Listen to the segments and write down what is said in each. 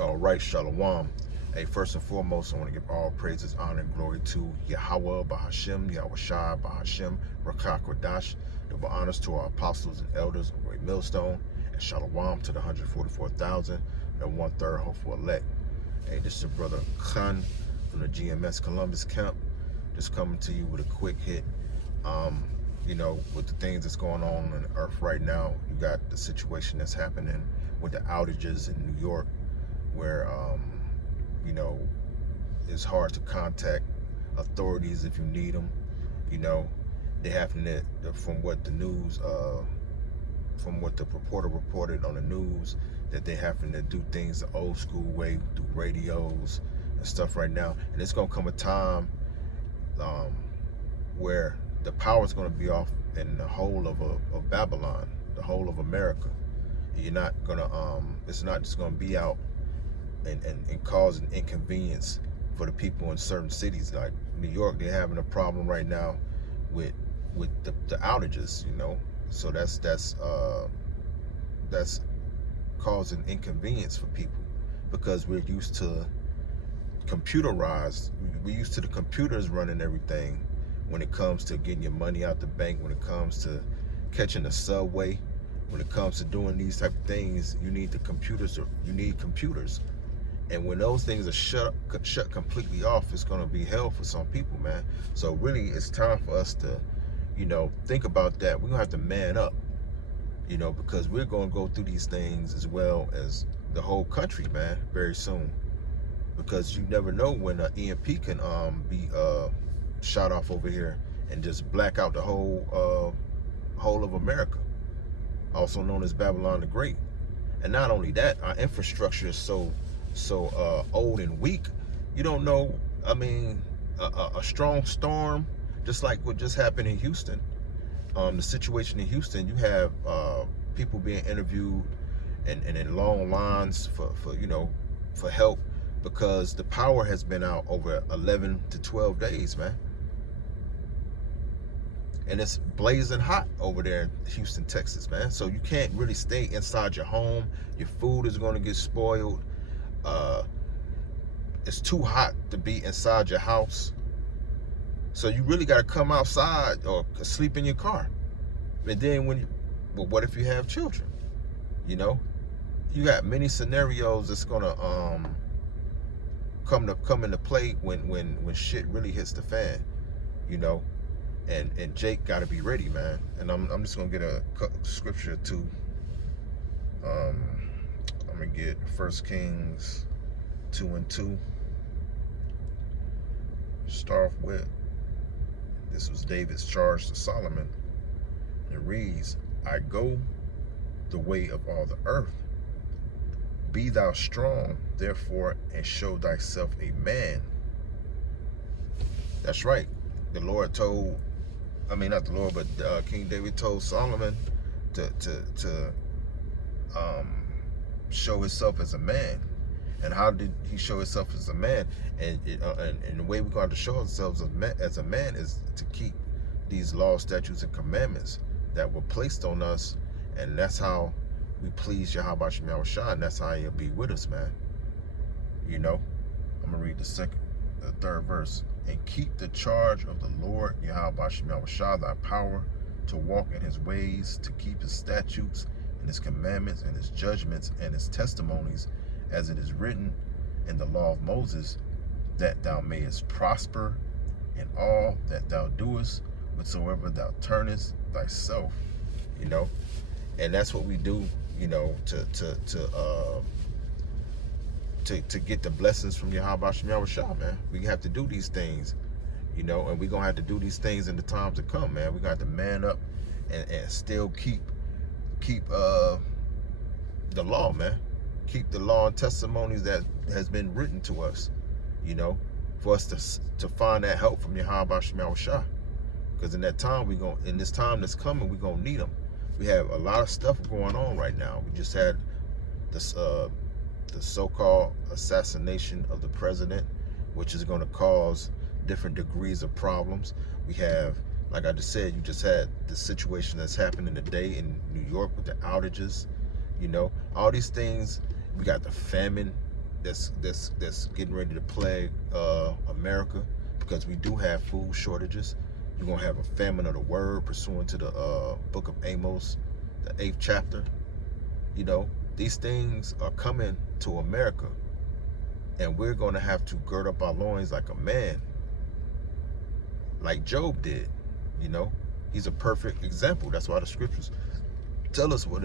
All right, Shalom. Hey, first and foremost, I want to give all praises, honor, and glory to Yahweh, Bahashem, Yahweh Shai, Bahashem, Rakak Radash. Double honors to our apostles and elders of Great Millstone, and Shalom to the 144,000 and one-third hopeful elect. Hey, this is your brother Khan from the GMS Columbus camp. Just coming to you with a quick hit. You know, with the things that's going on the earth right now, you got the situation that's happening with the outages in New York, where you know, it's hard to contact authorities if you need them. You know, they having to, from what the news, from what the reporter reported on the news, that they having to do things the old school way through radios and stuff right now. And it's gonna come a time where the power is going to be off in the whole of Babylon, the whole of America. You're not gonna it's not just going to be out and causing inconvenience for the people in certain cities like New York. They're having a problem right now with the outages, you know. So that's causing inconvenience for people, because we're used to computerized. We're used to the computers running everything when it comes to getting your money out the bank, when it comes to catching the subway, when it comes to doing these type of things. You need the computers, or you need computers. And when those things are shut completely off, it's going to be hell for some people, man. So really, it's time for us to, you know, think about that. We're going to have to man up, you know, because we're going to go through these things as well as the whole country, man, very soon. Because you never know when an EMP can be shot off over here and just black out the whole of America, also known as Babylon the Great. And not only that, our infrastructure is so old and weak. You don't know. I mean, a strong storm, just like what just happened in Houston. The situation in Houston, you have people being interviewed and in long lines for you know, for help, because the power has been out over 11 to 12 days, man. And it's blazing hot over there in Houston, Texas, man. So you can't really stay inside your home. Your food is going to get spoiled. It's too hot to be inside your house. So you really got to come outside or sleep in your car. And then well, what if you have children? You know, you got many scenarios that's going to come into play when shit really hits the fan, you know. And Jake got to be ready, man. And I'm just gonna get a scripture too. I'm gonna get 1 Kings 2:2. Start off with, this was David's charge to Solomon. It reads, "I go the way of all the earth. Be thou strong, therefore, and show thyself a man." That's right. The Lord told, I mean, not the Lord, but King David told Solomon to show himself as a man. And how did he show himself as a man? And the way we're going to show ourselves as a man is to keep these laws, statutes, and commandments that were placed on us. And that's how we please Yahweh Shem Yahweh Shai, and that's how he'll be with us, man. You know, I'm going to read the third verse. "And keep the charge of the Lord Yahweh Shem Yahweh Shai, thy power, to walk in his ways, to keep his statutes and his commandments and his judgments and his testimonies, as it is written in the law of Moses, that thou mayest prosper in all that thou doest, whatsoever thou turnest thyself." You know, and that's what we do, you know, to get the blessings from Yahweh Shem Yahweh Shai, man. We have to do these things, you know, and we're going to have to do these things in the times to come, man. We got to man up and still keep the law, man. Keep the law and testimonies that has been written to us, you know, for us to find that help from Yahweh Shem Yahweh Shai. Because in that time, in this time that's coming, we're going to need them. We have a lot of stuff going on right now. We just had this the so-called assassination of the president, which is going to cause different degrees of problems. We have, like I just said, you just had the situation that's happening today in New York with the outages, you know, all these things. We got the famine that's getting ready to plague America, because we do have food shortages. You're gonna have a famine of the word, pursuant to the book of Amos, the 8th chapter. You know, these things are coming to America, and we're gonna have to gird up our loins like a man, like Job did. You know, he's a perfect example. That's why the scriptures tell us what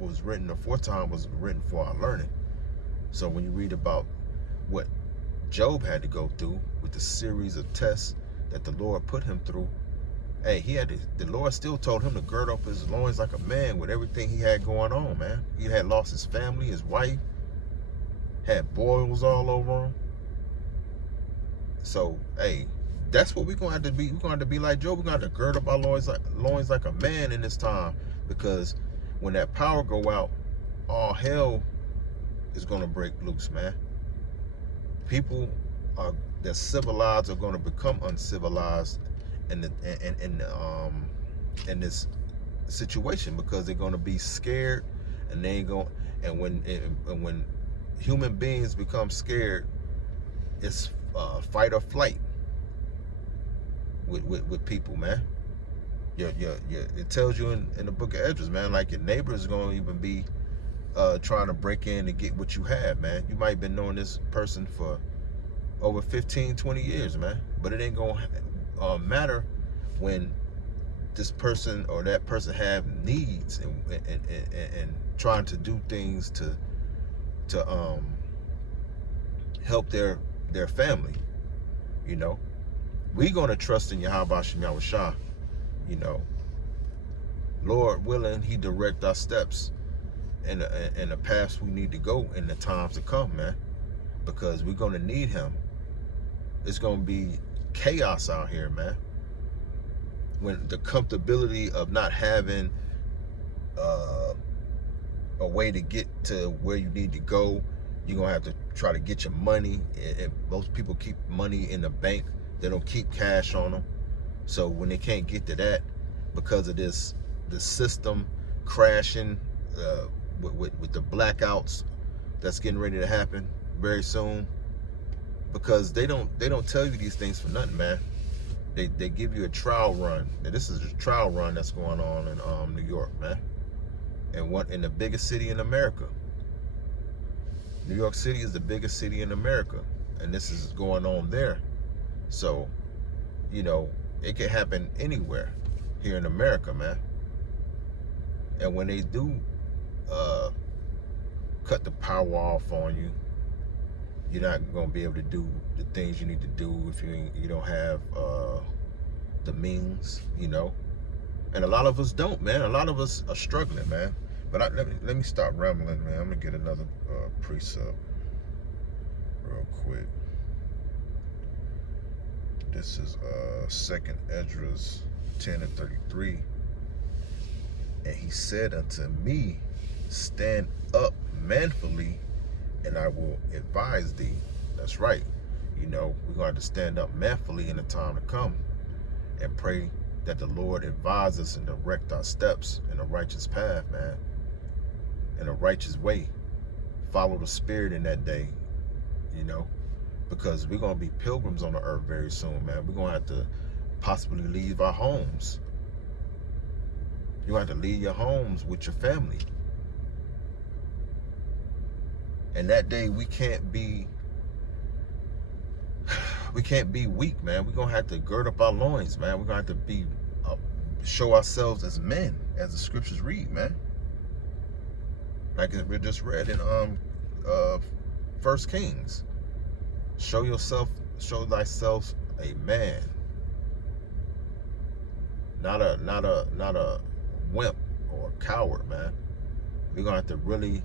was written aforetime was written for our learning. So when you read about what Job had to go through with the series of tests that the Lord put him through, hey, the Lord still told him to gird up his loins like a man with everything he had going on, man. He had lost his family, his wife, had boils all over him. So, hey, that's what we're gonna have to be. We're gonna have to be like Job. We're gonna have to gird up our loins like a man in this time, because when that power go out, all hell is gonna break loose, man. People that civilized are gonna become uncivilized in this situation, because they're gonna be scared, and they ain't gonna. And when human beings become scared, it's fight or flight with people, man. It tells you in the book of Esdras, man, like your neighbor is gonna even be trying to break in and get what you have, man. You might have been knowing this person for over 15, 20 years, man. But it ain't gonna matter when this person or that person have needs and trying to do things to help their family. You know, we gonna trust in Yahweh Shem Yahushua. You know, Lord willing, He direct our steps in the paths we need to go in the times to come, man, because we're gonna need Him. It's gonna be chaos out here, man. When the comfortability of not having a way to get to where you need to go, you're gonna have to try to get your money. And most people keep money in the bank. They don't keep cash on them. So when they can't get to that because of the system crashing with the blackouts that's getting ready to happen very soon, because they don't tell you these things for nothing, man. They give you a trial run. And this is a trial run that's going on in New York, man, and in the biggest city in America. New York City is the biggest city in America, and this is going on there. So, you know, it can happen anywhere here in America, man. And when they do cut the power off on you, you're not gonna be able to do the things you need to do if you don't have the means, you know. And a lot of us don't, man. A lot of us are struggling, man. But let me stop rambling, man. I'm gonna get another precept real quick. This is 2nd Esdras 10:33. And he said unto me, stand up manfully, and I will advise thee. That's right. You know, we're going to have to stand up manfully in the time to come and pray that the Lord advise us and direct our steps in a righteous path, man, in a righteous way. Follow the Spirit in that day, you know, because we're going to be pilgrims on the earth very soon, man. We're going to have to possibly leave our homes. You have to leave your homes with your family. And that day we can't be weak, man. We're gonna have to gird up our loins, man. We're gonna have to be show ourselves as men, as the scriptures read, man. Like we just read in 1 Kings. Show thyself a man. Not a wimp or a coward, man. We're gonna have to really,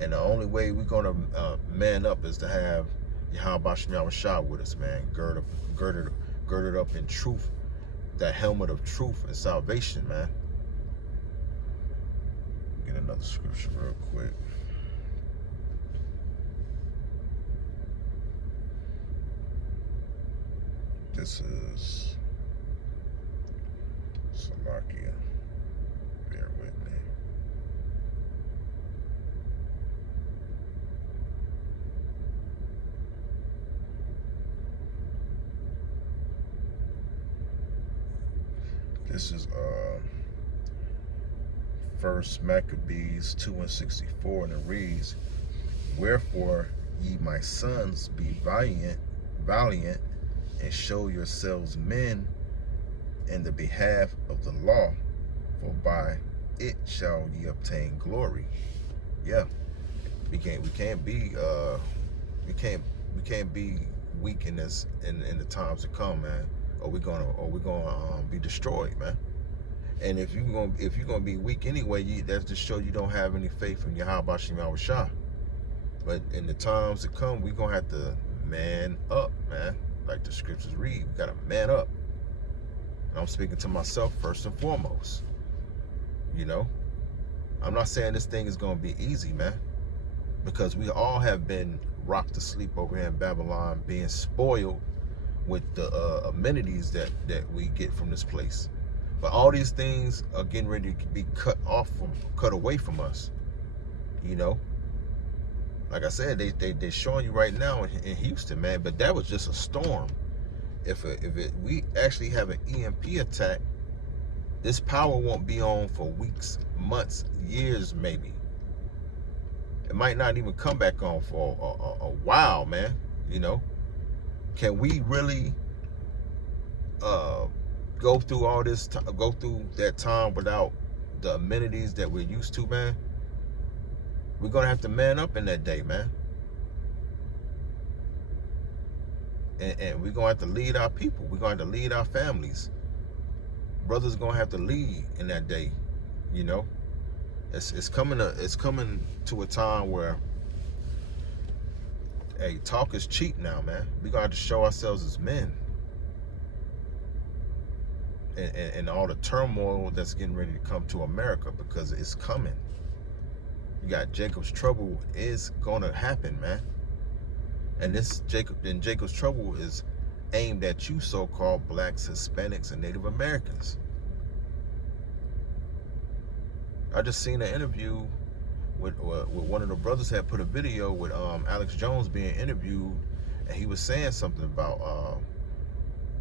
and the only way we're gonna man up is to have Yahweh Shem Yahushua with us, man. Girded up in truth, that helmet of truth and salvation, man. Get another scripture real quick. This is Salakia. Bear with me. This is First Maccabees 2:64, and it reads, "Wherefore ye my sons be valiant, and show yourselves men in the behalf of the law, for by it shall ye obtain glory." Yeah, we can't be weak in this in the times to come, man. Or we're gonna be destroyed, man. And if you're gonna be weak anyway, that just show you don't have any faith in Yahweh Shem Shah. But in the times to come, we're gonna have to man up, man. Like the scriptures read, we gotta man up. And I'm speaking to myself first and foremost. You know, I'm not saying this thing is gonna be easy, man, because we all have been rocked to sleep over here in Babylon, being spoiled with the amenities that we get from this place. But all these things are getting ready to be cut away from us. You know, like I said, they're showing you right now in Houston, man. But that was just a storm. If we actually have an EMP attack, this power won't be on for weeks, months, years, maybe. It might not even come back on for a while, man. You know, can we really go through all this, go through that time without the amenities that we're used to, man? We're gonna have to man up in that day, man. And we're gonna have to lead our people. We're gonna have to lead our families. Brothers gonna have to lead in that day. You know, it's coming to a time where, hey, talk is cheap now, man. We're gonna have to show ourselves as men. And all the turmoil that's getting ready to come to America, because it's coming. You got Jacob's trouble is gonna happen, man. And Jacob's trouble is aimed at you, so-called blacks, Hispanics, and Native Americans. I just seen an interview with one of the brothers had put a video with Alex Jones being interviewed, and he was saying something about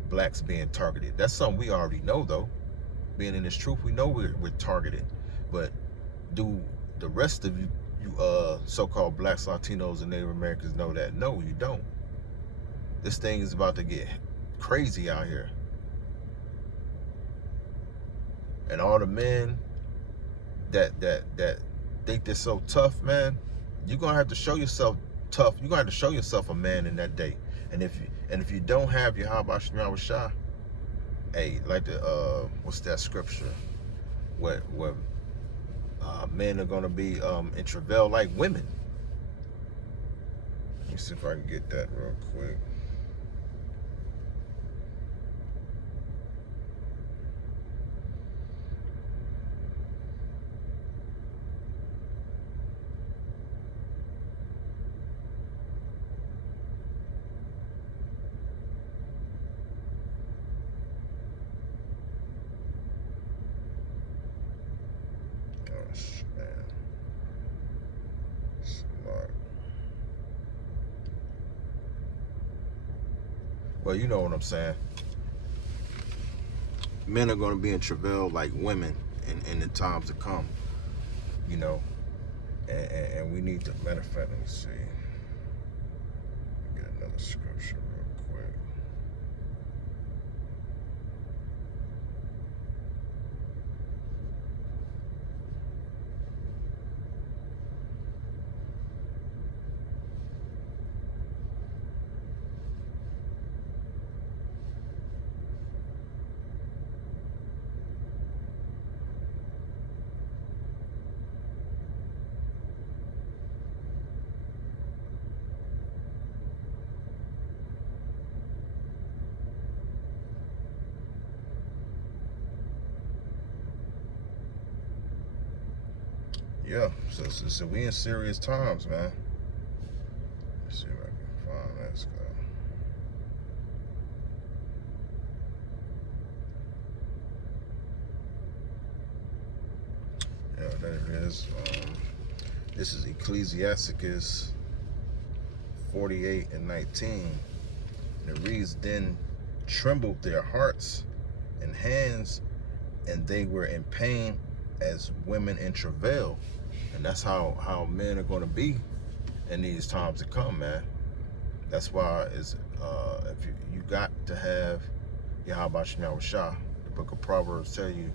blacks being targeted. That's something we already know, though. Being in this truth, we know we're targeted. But do the rest of you so-called blacks, Latinos, and Native Americans know that? No, you don't. This thing is about to get crazy out here. And all the men that think they're so tough, man, you're gonna have to show yourself tough. You're gonna have to show yourself a man in that day. And if you don't have your Yahweh Shem Shah, hey, like the what's that scripture where men are gonna be in travail like women. Let me see if I can get that real quick. Well, you know what I'm saying. Men are going to be in travail like women in the times to come, you know. And we need to, matter of fact, let me see. Get another scripture real quick. Yeah, so we in serious times, man. Let's see if I can find that. Yeah, there it is. This is Ecclesiasticus 48:19. And it reads, "Then trembled their hearts and hands and they were in pain as women in travail. And that's how men are going to be in these times to come, man. That's why it's if you got to have Yahweh Shem Shah. The book of Proverbs tell you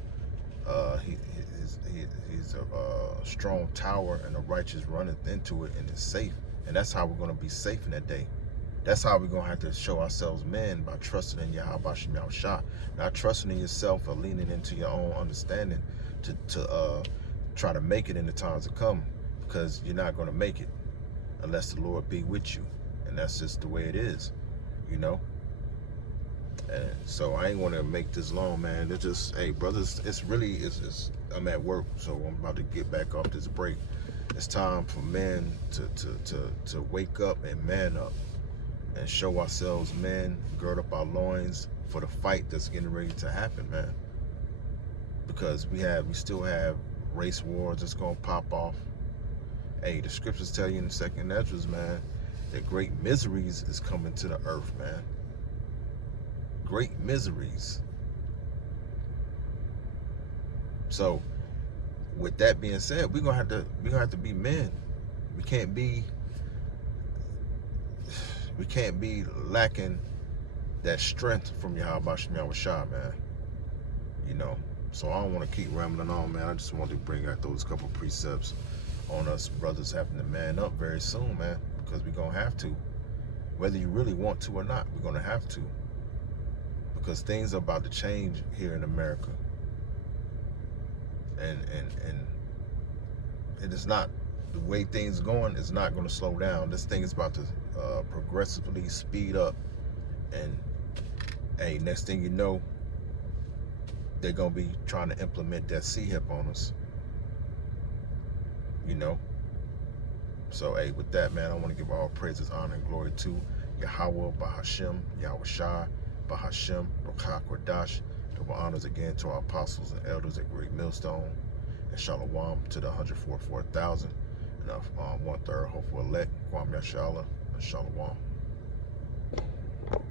he's a strong tower, and the righteous runneth into it and is safe. And that's how we're going to be safe in that day. That's how we're going to have to show ourselves men, by trusting in Yahweh Shem Shah. Not trusting in yourself or leaning into your own understanding to try to make it in the times to come, because you're not going to make it unless the Lord be with you. And that's just the way it is, you know. And so I ain't want to make this long, man. It's just, hey, brothers, it's I'm at work, so I'm about to get back off this break. It's time for men to wake up and man up and show ourselves men, gird up our loins for the fight that's getting ready to happen, man. Because we still have race wars that's gonna pop off. Hey, the scriptures tell you in the second Esdras, man, that great miseries is coming to the earth, man. Great miseries. So, with that being said, we're gonna have to be men. We can't be lacking that strength from Yahweh Shem Shah, man. You know. So I don't want to keep rambling on, man. I just want to bring out those couple precepts on us brothers having to man up very soon, man, because we're gonna have to. Whether you really want to or not, we're gonna have to. Because things are about to change here in America. And it is not, the way things are going is not going to slow down. This thing is about to progressively speed up. And hey, next thing you know, they're going to be trying to implement that CHIP on us. You know? So, hey, with that, man, I want to give all praises, honor, and glory to Yahweh, Bahashem, Yahweh Shai, Bahashem, Ruach HaKodesh. Double honors again to our apostles and elders at Great Millstone. And Shalom to the 144,000. And 1/3 hopeful elect, Kwam Yashala, and Shalom.